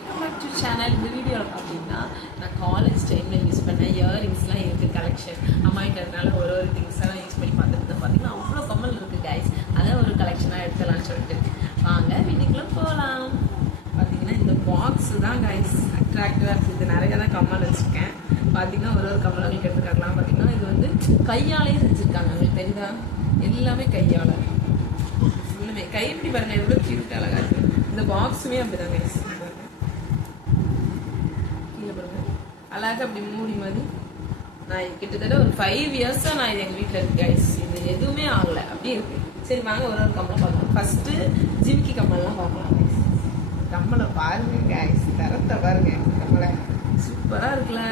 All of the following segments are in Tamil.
Welcome back to channel. இந்த வீடியோவில் பார்த்தீங்கன்னா நான் காலேஜ் டைமில் யூஸ் பண்ண இயரிங்ஸ்லாம் இருக்குது கலெக்ஷன். அம்மாயிட்டதுனால ஒரு திங்ஸ்லாம் யூஸ் பண்ணி பார்த்துட்டு பார்த்தீங்கன்னா அவ்வளோ கம்மல் இருக்குது கைஸ். அதை ஒரு கலெக்ஷனாக எடுக்கலாம்னு சொல்லிட்டு வாங்க வீட்டுக்குள்ளே போகலாம். பார்த்தீங்கன்னா இந்த பாக்ஸ் தான் கைஸ் அட்ராக்டிவாக இருக்குது. இது நிறைய தான் கம்மல் வச்சுருக்கேன். பார்த்தீங்கன்னா ஒரு கம்மல் உங்களுக்கு எடுத்து காட்டலாம். பார்த்தீங்கன்னா இது வந்து கையாலேயே செஞ்சுருக்காங்க. உங்களுக்கு தெரியுதா? எல்லாமே கையால் ஃபுல்லுமே கை இப்படி பாருங்க எவ்வளோ க்யூட் அழகாக இருக்குது. இந்த பாக்ஸுமே அப்படிதான் கைஸ். கீழே பாருங்க அழகாக அப்படி மூடி மாதிரி. நான் கிட்டத்தட்ட ஒரு 5 இயர்ஸாக நான் இது எங்கள் வீட்டில் இருக்கு கைஸ். இது எதுவுமே ஆகலை அப்படியே இருக்கு. சரி வாங்க ஒரு கம்மலை பார்க்கலாம். ஃபர்ஸ்ட்டு ஜிமிக்கி கம்மல்லாம் பார்க்கலாம் கைஸ். கம்மலை பாருங்க கைஸ், தரத்தை பாருங்க. கம்மலை சூப்பராக இருக்குல்ல,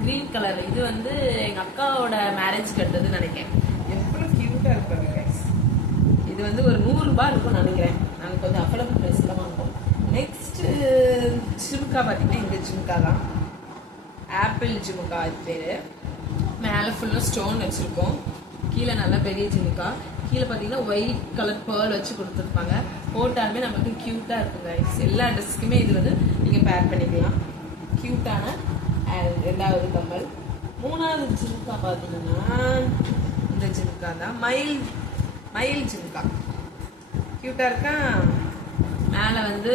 க்ரீன் கலர். இது வந்து எங்கள் அக்காவோட மேரேஜ் கட்டுறதுன்னு நினைக்கிறேன். எவ்வளோ க்யூட்டாக இருப்பாங்க கைஸ். இது வந்து ஒரு 100 ரூபாய் இருக்கும்னு நினைக்கிறேன். நாங்கள் கொஞ்சம் அஃபோர்டபுள் ப்ரைஸில் வாங்குவோம். நெக்ஸ்ட்டு ஜிமுக்கா பார்த்தீங்கன்னா இந்த ஜிமுக்கா தான், ஆப்பிள் ஜிமுக்கா இது பேர். மேலே ஃபுல்லாக ஸ்டோன் வச்சுருக்கோம். கீழே நல்லா பெரிய ஜிமுக்கா. கீழே பார்த்தீங்கன்னா ஒயிட் கலர் பேர்ல் வச்சு கொடுத்துருப்பாங்க. போட்டாலுமே நமக்கு க்யூட்டாக இருக்கும் கைஸ். எல்லா ட்ரெஸ்ஸுக்குமே இது வந்து நீங்கள் பேர் பண்ணிக்கலாம். க்யூட்டான ரெண்டாவது கம்மல். மூணாவது ஜிமுக்கா பார்த்தீங்கன்னா இந்த ஜிமுக்கா தான், மயில் ஜிமுக்கா. க்யூட்டாக இருக்கா? மேலே வந்து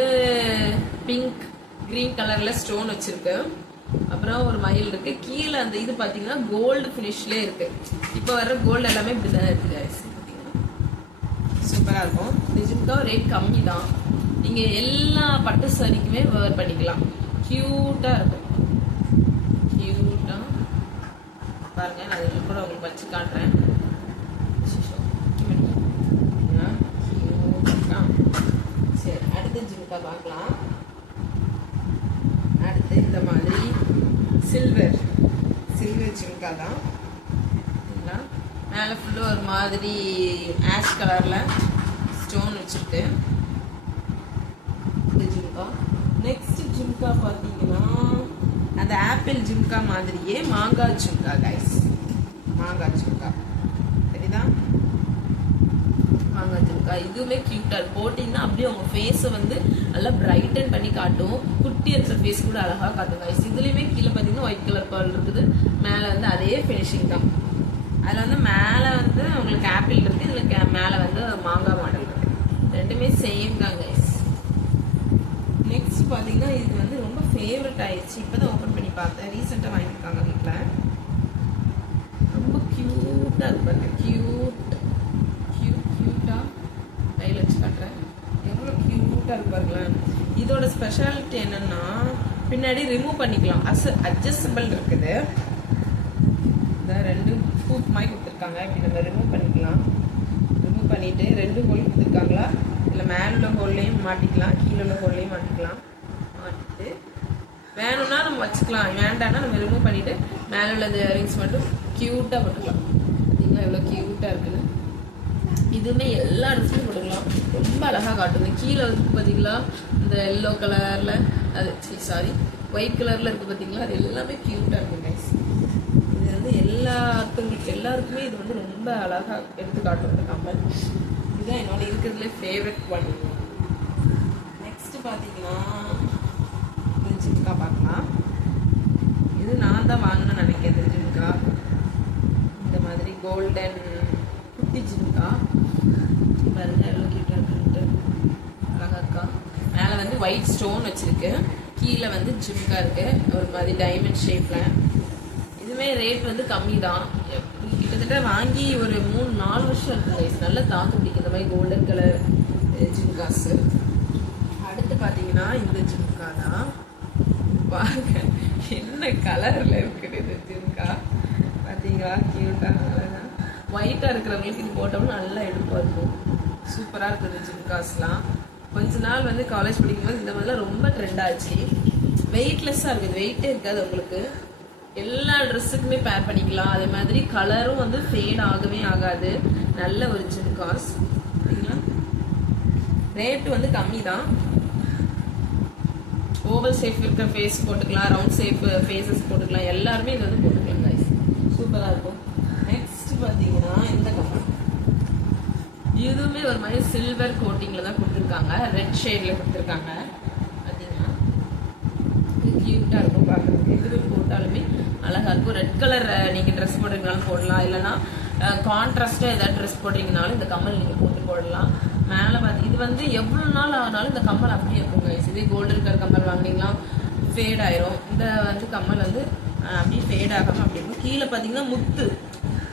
பிங்க் க்ரீன் கலரில் ஸ்டோன் வச்சுருக்கு. அப்புறம் ஒரு மயில் இருக்கு. கீழே அந்த இது பார்த்தீங்கன்னா கோல்டு ஃபினிஷ்லேயே இருக்கு. இப்போ வர்ற கோல்டு எல்லாமே இப்படி தானே இருக்குது கைஸ். பார்த்தீங்கன்னா சூப்பராக இருக்கும். இந்த ஜிமுக்கா ரேட் கம்மி தான். நீங்கள் எல்லா பட்டு சாரிக்குமே வேர் பண்ணிக்கலாம். க்யூட்டாக இருக்கும். க்யூட்டாக பாருங்க. நான் இது கூட உங்களுக்கு வச்சு காட்டுறேன். சரி அடுத்த ஜிமுக்கா பார்க்கலாம். அடுத்து இந்த மாதிரி சில்வர் ஜிமுக்கா தான். மேலே ஃபுல்லாக ஒரு மாதிரி ஆஷ் கலரில் ஸ்டோன் வச்சுட்டு இந்த ஜிமுக்கா. நெக்ஸ்ட் ஜிமுக்கா பார்த்தீங்கன்னா அந்த ஆப்பிள் ஜிமுக்கா மாதிரியே மாங்காய் ஜிமுக்கா கைஸ். மாங்காய் ஜிமுக்கா சரிதா? மாங்காய் ஜிமுக்கா இதுவுமே க்யூட்டாக இருக்கும். போட்டிங்கன்னா அப்படியே உங்கள் ஃபேஸை வந்து நல்லா பிரைட்டன் பண்ணி காட்டும். குட்டி இருக்கிற ஃபேஸ் கூட அழகாக காட்டும் கைஸ். இதுலேயுமே கீழே பார்த்தீங்கன்னா ஒயிட் கலர் பால் இருக்குது. மேலே வந்து அதே ஃபினிஷிங் தான். அதில் வந்து மேலே வந்து உங்களுக்கு ஆப்பிள் இருக்குது, இதில் மேலே வந்து மாங்காய் மாடல் இருக்குது. ரெண்டுமே சேம் தான் கைஸ். நெக்ஸ்ட் பார்த்தீங்கன்னா இது வந்து ரொம்ப ஃபேவரட் ஆயிடுச்சு. இப்போ தான் ஓப்பன் பண்ணி பார்த்தேன். ரீசெண்டாக வாங்கியிருக்காங்க வீட்டில். ரொம்ப க்யூட்டாக இருப்பாங்க. க்யூட்டாக கையில் வச்சு காட்டுறேன். எவ்வளோ க்யூட்டாக இருப்பாருங்களேன். இதோட ஸ்பெஷாலிட்டி என்னென்னா பின்னாடி ரிமூவ் பண்ணிக்கலாம். அட்ஜஸ்டபிள் இருக்குது. இந்த 2 ஹூக் மாதிரி கொடுத்துருக்காங்க. இப்படி நம்ம ரிமூவ் பண்ணிக்கலாம். ரிமூவ் பண்ணிவிட்டு 2 ஹோல் கொடுத்துருக்காங்களா, இல்லை மேலே உள்ள ஹோல்லையும் மாட்டிக்கலாம், கீழே உள்ள ஹோல்லையும் மாட்டிக்கலாம். மாட்டிட்டு வேணும்னா நம்ம வச்சுக்கலாம், வேண்டாம்னா நம்ம ரிமூவ் பண்ணிவிட்டு மேலே உள்ள இந்த இயரிங்ஸ் மட்டும் க்யூட்டாக போட்டுக்கலாம். பார்த்தீங்களா எவ்வளோ க்யூட்டாக இருக்குன்னு. இதுவுமே எல்லா ட்ரெஸ்ஸுமே போட்டுக்கலாம். ரொம்ப அழகாக காட்டுது. கீழே வந்து பார்த்தீங்களா இந்த எல்லோ கலரில் அது ஒயிட் கலரில் இருக்குது பார்த்தீங்களா, அது எல்லாமே க்யூட்டாக இருக்கும் கைஸ். இது வந்து எல்லாருக்குமே இது வந்து ரொம்ப அழகாக எடுத்து காட்டும் இந்த கம்மல். இதுதான் என்னோட இருக்கிறதுல ஃபேவரட் ஒன். நெக்ஸ்ட்டு பார்த்தீங்கன்னா இந்த ஜிமுக்கா பார்க்கலாம். இது நான் தான் வாங்கணும்னு நினைக்கிறேன். இந்த ஜிமுக்கா இந்த மாதிரி கோல்டன் குட்டி ஜிமுக்கா பாருங்க எவ்வளோ க்யூட்டாக இருக்குன்ட்டு. அழகாக இருக்கா? மேலே வந்து ஒயிட் ஸ்டோன் வச்சுருக்கு. கீழே வந்து ஜிமுக்கா இருக்குது ஒரு மாதிரி டைமண்ட் ஷேப்பில். இதுவுமே ரேட் வந்து கம்மி தான். கிட்டத்தட்ட வாங்கி ஒரு 3-4 வருஷம் இருக்குது கைஸ். நல்லா தாக்கு பிடிக்கும் இந்த மாதிரி கோல்டன் கலர் ஜிமுக்காஸு. அடுத்து பார்த்தீங்கன்னா இந்த ஜிமுக்கா தான். பாருங்க என்ன கலரில் இருக்குது இந்த ஜிமுக்கா. பார்த்தீங்களா க்யூட்டாக ஒயிட்டாக இருக்கிறவங்களுக்கு இது போட்டோம்னா நல்லா எடுப்பாக இருக்கும். சூப்பராக இருக்குது ஜிமுக்காஸ்லாம். கொஞ்ச நாள் வந்து காலேஜ் படிக்கும்போது இந்த மாதிரிலாம் ரொம்ப ட்ரெண்ட் ஆச்சு. வெயிட்லெஸ்ஸாக இருக்குது, வெயிட்டே இருக்காது உங்களுக்கு. எல்லா ட்ரெஸ்ஸுக்குமே பேர் பண்ணிக்கலாம். அதே மாதிரி கலரும் வந்து ஃபேட் ஆகவே ஆகாது. நல்ல ஒரு ஜிமுக்காஸ். சரிங்களா? ரேட்டு வந்து கம்மி தான். ஓவல் ஷேப் இருக்கிற ஃபேஸ் போட்டுக்கலாம், ரவுண்ட் ஷேப் ஃபேஸஸ் போட்டுக்கலாம். எல்லாருமே இது வந்து போட்டுக்கலாம் கைஸ். சூப்பராக இருக்கும். நெக்ஸ்ட் பார்த்தீங்கன்னா இந்த கம்மல். இதுவுமே ஒரு மாதிரி சில்வர் கோட்டிங்கில் தான் கொடுத்துருக்காங்க. ரெட் ஷேடில் கொடுத்துருக்காங்க. பார்த்தீங்கன்னா க்யூட்டாக இருக்கும் பார்க்குறதுக்கு. எதுவுமே போட்டாலுமே அழகாக இருக்கும். ரெட் கலர் நீங்கள் ட்ரெஸ் போடுறீங்கனாலும் போடலாம், இல்லைனா கான்ட்ராஸ்டாக ஏதாவது ட்ரெஸ் போடுறீங்கனாலும் இந்த கம்மல் நீங்கள் போட்டு போடலாம். மேலே பார்த்து இது வந்து எவ்வளோ நாள் ஆனாலும் இந்த கம்மல் அப்படியே இருக்கும் கைஸ். இதே கோல்டன் கலர் கம்மல் வாங்கினீங்கன்னா ஃபேட் ஆயிரும். இந்த வந்து கம்மல் வந்து அப்படியே ஃபேட் ஆகாமல் அப்படி இருக்கும். கீழே பார்த்தீங்கன்னா முத்து,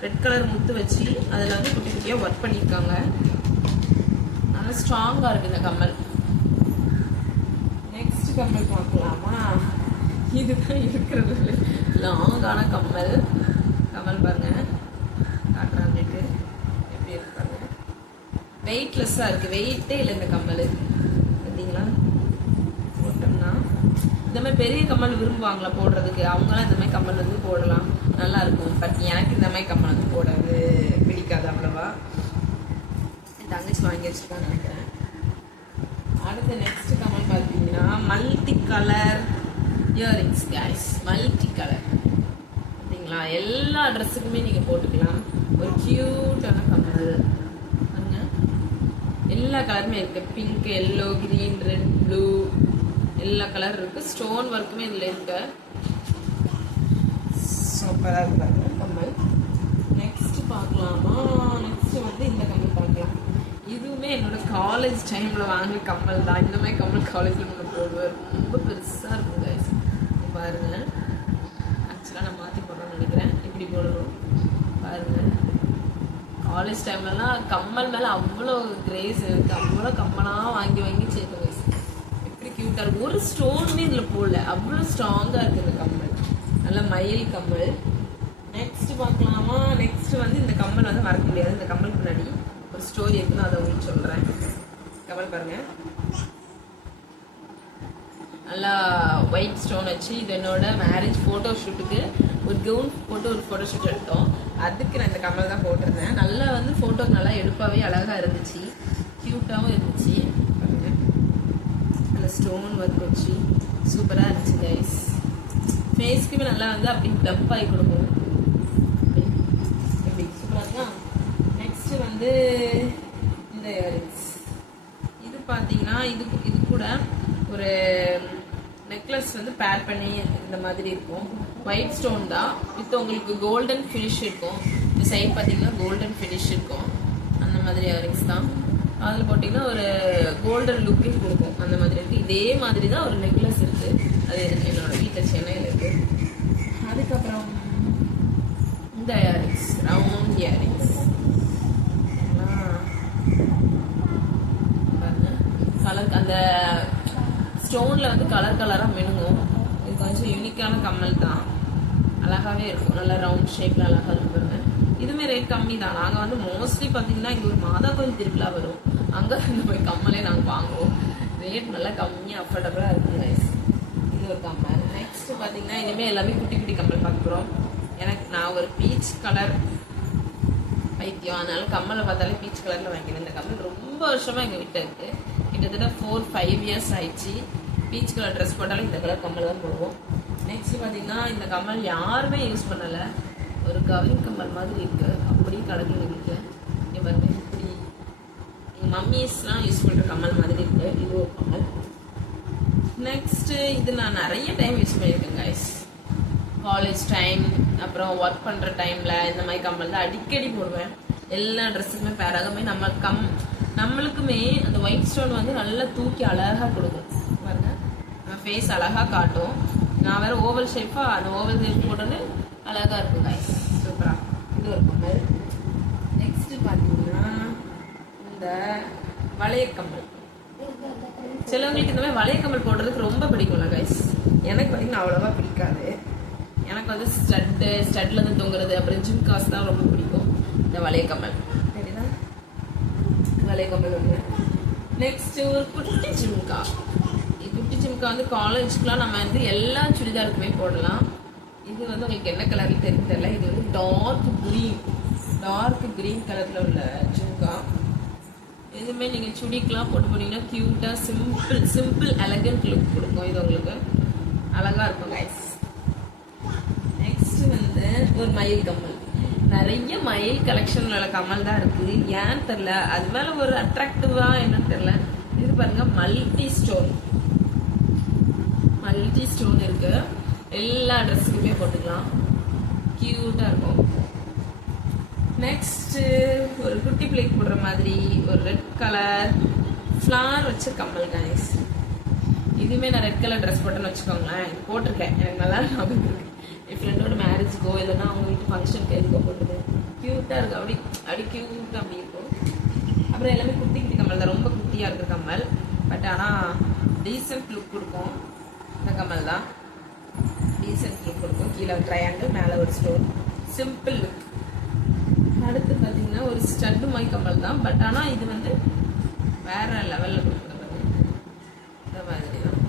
ரெட் கலர் முத்து வச்சு அதில் வந்து குட்டி குட்டியாக ஒர்க் பண்ணியிருக்காங்க. நல்லா ஸ்ட்ராங்காக இருக்குது இந்த கம்மல். நெக்ஸ்ட் கம்மல் பார்க்கலாமா? இதுதான் இருக்கிறது லாங்கான கம்மல். கம்மல் பாருங்க, காட்டுறான்ட்டு எப்படி இருக்காங்க. வெயிட்லெஸ்ஸாக இருக்குது, வெயிட்டே இல்லை இந்த கம்மல். பார்த்தீங்களா? போட்டோம்னா இந்த மாதிரி பெரிய கம்மல் விரும்புவாங்களா போடுறதுக்கு, அவங்களாம் இந்த மாதிரி கம்மல் வந்து போடலாம், நல்லா இருக்கும். பட் எனக்கு இந்த மாதிரி கம்மல் வந்து போடுறது பிடிக்காது அவ்வளவா. என் தங்கச்சி வாங்கி வச்சுருக்கான்னு நினைக்கிறேன். அடுத்த நெக்ஸ்ட் கம்மல் பார்த்தீங்கன்னா multi colour earrings guys. Multi colour பார்த்தீங்களா, எல்லா ட்ரெஸ்ஸுக்குமே நீங்கள் போட்டுக்கலாம். ஒரு க்யூட்டான கம்மல், எல்லா கலருமே இருக்குது. Pink, yellow, green, red, blue எல்லா கலர் இருக்குது. ஸ்டோன் ஒர்க்குமே இதில் இருக்கு. சூப்பராக இருக்காங்க கம்மல். நெக்ஸ்ட் பார்க்கலாமா? நெக்ஸ்ட் வந்து இந்த கம்மல் பார்க்கலாம். இதுவுமே என்னோட காலேஜ் டைமில் வாங்கின கம்மல் தான். இந்த மாதிரி கம்மல் காலேஜில் நம்ம போடுவேன். ரொம்ப பெருசாக இருக்கும் கைஸ். பாருங்க, ஆக்சுவலாக நான் மாற்றி போடுறேன்னு நினைக்கிறேன். இப்படி போடணும் பாருங்கள். காலேஜ் டைம்லலாம் கம்மல் மேலே அவ்வளோ கிரேஸ் இருக்குது. அவ்வளோ கம்மலாக வாங்கி வாங்கி சேர்த்து கைஸ். எப்படி க்யூட்டாக இருக்கும். ஒரு ஸ்டோனுமே இதில் போடல, அவ்வளோ ஸ்ட்ராங்காக இருக்குது இந்த கம்மல். நல்ல மயில் கம்மல். நெக்ஸ்ட் பார்க்கலாமா? நெக்ஸ்ட் வந்து இந்த கம்மல் வந்து மறக்க முடியாது. இந்த கம்மல் முன்னாடி ஒரு ஸ்டோரி இருக்குன்னு அதை உங்களுக்கு சொல்கிறேன். கம்மல் பாருங்கள், நல்லா ஒயிட் ஸ்டோன் வச்சு. இது என்னோட மேரேஜ் ஃபோட்டோ ஷூட்டுக்கு ஒரு கவுன் போட்டு ஒரு ஃபோட்டோ ஷூட் எடுத்தோம். அதுக்கு நான் இந்த கம்மல் தான் போட்டிருந்தேன். நல்லா வந்து ஃபோட்டோக்கு நல்லா எடுப்பாகவே அழகாக இருந்துச்சு, க்யூட்டாகவும் இருந்துச்சு. நல்லா ஸ்டோன் ஒர்க் வச்சு சூப்பராக இருந்துச்சு கைஸ். ஃபேஸ்க்குமே நல்லா வந்து அப்படி டம்ப் ஆகி கொடுக்கும். எப்படி சூப்பராக இருக்கா? நெக்ஸ்ட்டு வந்து இந்த இயரிங்ஸ். இது பார்த்தீங்கன்னா இது கூட ஒரு நெக்லஸ் வந்து பேர் பண்ணி இந்த மாதிரி இருக்கும். ஒயிட் ஸ்டோன் தான், வித் உங்களுக்கு கோல்டன் ஃபினிஷ் இருக்கும். இந்த சைட் பார்த்தீங்கன்னா கோல்டன் ஃபினிஷ் இருக்கும். அந்த மாதிரி இயரிங்ஸ் தான். அதில் போட்டிங்கன்னா ஒரு கோல்டன் லுக்கே கொடுக்கும். அந்த மாதிரி இருக்குது. இதே மாதிரி தான் ஒரு நெக்லஸ் இருக்குது. அது என்னோட வீட்டில் சென்னையில் இருக்குது. அதுக்கப்புறம் இந்த இயரிங்ஸ், ரவுண்ட் இயரிங்ஸ். கலர் அந்த ஸ்டோனில் வந்து கலர் கலராக மினுங்கும். இது கொஞ்சம் யூனிக்கான கம்மல் தான், அழகாகவே இருக்கும். நல்லா ரவுண்ட் ஷேப்பில் அழகாக இருக்கும். இதுவுமே ரேட் கம்மி தான். நாங்கள் வந்து மோஸ்ட்லி பார்த்தீங்கன்னா இங்கே ஒரு மாதா கோயில் திருவிழா வரும், அங்கே இந்த மாதிரி கம்மலே நாங்கள் வாங்குவோம். ரேட் நல்லா கம்மியாக அஃபோர்டபுளாக இருக்கும் கைஸ். இது ஒரு கம்மல். நெக்ஸ்ட் பார்த்தீங்கன்னா இனிமேல் எல்லாமே குட்டி குட்டி கம்மல் பார்க்குறோம். நான் ஒரு பீச் கலர் பைத்தியம், அதனால கம்மலை பார்த்தாலே பீச் கலரில் வாங்கினேன். இந்த கம்மல் ரொம்ப வருஷமாக எங்கள் வீட்டில் இருக்குது. கிட்டத்தட்ட 4-5 இயர்ஸ் ஆயிடுச்சு. பீச் கலர் ட்ரெஸ் போட்டாலும் இந்த கலர் கம்மல் தான் போடுவோம். நெக்ஸ்ட் பார்த்தீங்கன்னா இந்த கம்மல் யாருமே யூஸ் பண்ணலை. ஒரு கவரிங் கம்மல் மாதிரி இருக்குது, அப்படியே கிடக்குது இருக்குது. இங்கே பாருங்க, இப்படி எங்கள் மம்மிஸ்லாம் யூஸ் பண்ணுற கம்மல் மாதிரி இருக்குது. இது ஒரு கம்மல். நெக்ஸ்ட்டு இது நான் நிறைய டைம் யூஸ் பண்ணியிருக்கேன் கைஸ். காலேஜ் டைம், அப்புறம் ஒர்க் பண்ணுற டைமில் இந்த மாதிரி கம்மல் தான் அடிக்கடி போடுவேன். எல்லா ட்ரெஸ்ஸுக்குமே பேராகவே நம்மளுக்குமே அந்த ஒயிட் ஸ்டோன் வந்து நல்லா தூக்கி அழகாக கொடுக்கும். பாருங்க, நம்ம ஃபேஸ் அழகாக காட்டும். நான் வேறு ஓவல் ஷேப்பாக அந்த ஓவல் ஷேப் போட்டோன்னு அழகாக இருக்கும் கைஸ். சூப்பராக இது ஒரு கம்மல். நெக்ஸ்ட்டு பார்த்தீங்கன்னா இந்த வளையக்கம்மல். சிலவங்களுக்கு இந்த மாதிரி வளையக்கம்மல் போடுறதுக்கு ரொம்ப பிடிக்கும்ல கைஸ். எனக்கு பார்த்தீங்கன்னா அவ்வளோவா பிடிக்காது. எனக்கு வந்து ஸ்டட்டில் இருந்து தொங்குறது, அப்புறம் ஜிம்காஸ் தான் ரொம்ப பிடிக்கும். இந்த வளையக்கம்மல் சரிதான், வளையக்கம்மல் ஒன்று. நெக்ஸ்ட்டு ஒரு குட்டி ஜிம்கா. குட்டி ஜிம்கா வந்து காலேஜுக்குலாம் நம்ம வந்து எல்லா சுடிதாருக்குமே போடலாம். இது வந்து உங்களுக்கு என்ன கலரில் தெரியல. இது வந்து டார்க் க்ரீன் கலரில் உள்ள ஜிம்கா. எதுவுமே நீங்கள் சுடிக்கெலாம் போட்டு போனீங்கன்னா க்யூட்டாக சிம்பிள் எலகண்ட் லுக் கொடுக்கும். இது உங்களுக்கு அழகாக இருக்கும் கைஸ். நெக்ஸ்ட்டு வந்து ஒரு மயில் கம்மல். நிறைய மயில் கலெக்ஷனில் உள்ள கம்மல் தான் இருக்குது. ஏன்னு தெரில, அது மேலே ஒரு அட்ராக்டிவாக என்னன்னு தெரில. இது பாருங்க, மல்டி ஸ்டோன் மல்டி ஸ்டோன் இருக்கு. எல்லா ட்ரெஸ்ஸுக்குமே போட்டுக்கலாம். கியூட்டா இருக்கும். நெக்ஸ்ட் ஒரு குட்டி பிளேட் போடுற மாதிரி ஒரு ரெட் கலர் ஃப்ளார் வச்ச கம்மல் கைஸ். இதுவுமே நான் ரெட் கலர் ட்ரெஸ் போட்டேன்னு வச்சுக்கோங்களேன், போட்டிருக்கேன், எனக்கு நல்லா ஞாபகம் இருக்கு. என் ஃப்ரெண்டோட மேரேஜ்க்கோ இல்லைன்னா அவங்க வீட்டு ஃபங்க்ஷனுக்கு எதுக்கோ போட்டுது. க்யூட்டாக இருக்கும். அப்படி க்யூட்டாக அப்படி இருக்கும். அப்புறம் எல்லாமே குட்டி குட்டி கம்மல் தான், ரொம்ப குட்டியாக இருக்கிற கம்மல். பட் ஆனால் டீசென்ட் லுக் கொடுக்கும். இந்த கம்மல் தான் டீசென்ட் லுக் கொடுக்கும். கீழே ட்ரையாங்கிள், மேலே ஒரு ஸ்டோன், சிம்பிள் லுக். அடுத்து பார்த்தீங்கன்னா ஒரு ஸ்டட்டு மை கம்மல் தான். பட் ஆனால் இது வந்து வேற லெவலில் கொடுக்குறது இந்த மாதிரி தான்.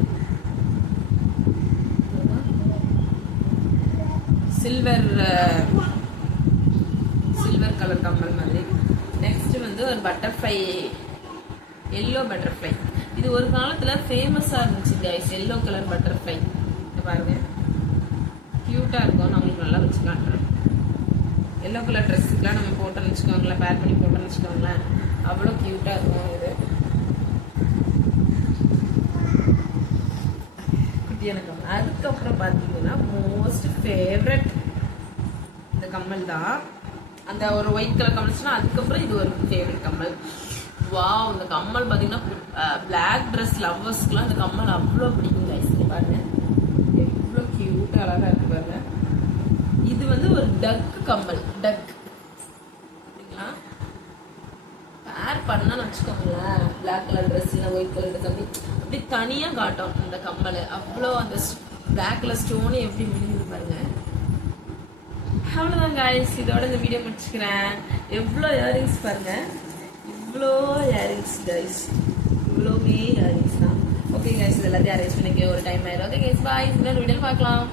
சில்வர் கலர் கம்மல் மாதிரி. நெக்ஸ்ட் வந்து ஒரு பட்டர்ஃப்ளை, எல்லோ பட்டர்ஃப்ளை. இது ஒரு காலத்துல ஃபேமஸா இருந்துச்சு கைஸ், எல்லோ கலர் பட்டர்ஃப்ளை. பாருங்க கியூட்டா இருக்கும். நான் உங்களுக்கு நல்லா வச்சு காட்டுறேன். எல்லோ கலர் ட்ரெஸ்ஸுக்குலாம் நம்ம போட்டோன்னு வச்சுக்கோங்களேன், பேர் பண்ணி போட்டோன்னு வச்சுக்கோங்களேன், அவ்வளோ கியூட்டா இருக்கும். இது குட்டியான கம்மல். அதுக்கப்புறம் பார்த்தீங்கன்னா மோஸ்ட் ஃபேவரட் இந்த கம்மல் தான். அந்த ஒரு ஒயிட் கலர் கம்மல்ஸ்னா அதுக்கப்புறம் இது ஒரு ஃபேவரட் கம்மல். வாவ், இந்த கம்மல் பார்த்தீங்கன்னா பிளாக் ட்ரெஸ் லவ்வர்ஸ்க்குலாம் இந்த கம்மல் அவ்வளோ பிடிக்கும் கைஸ். பாருங்க எவ்வளோ கியூட்டாக அழகாக இருக்கு பாருங்க. இது வந்து ஒரு டக் கம்மல். டக் சரிங்களா, பேர் பண்ணான்னு வச்சுக்கோங்களேன், பிளாக் கலர் ட்ரெஸ் இல்லை ஒயிட் கலர் கம்மி அப்படி தனியாக காட்டும் இந்த கம்மல். அவ்வளோ அந்த பிளாக்ல ஸ்டோனே எப்படி விழுகுது பாருங்க. அவ்வளோதான் கைஸ், இதோட இந்த வீடியோ முடிச்சுக்கிறேன். எவ்வளோ இயரிங்ஸ் பாருங்க, இவ்வளோ இயரிங்ஸ் கைஸ், இவ்வளோமே இயரிங்ஸ் தான். ஓகே கைஸ், இது எல்லாத்தையும் அரேஞ்ச் பண்ணிக்க ஒரு டைம் ஆயிடும். ஓகே கைஸ், பாய். இன்னொரு வீடியோ பார்க்கலாம்.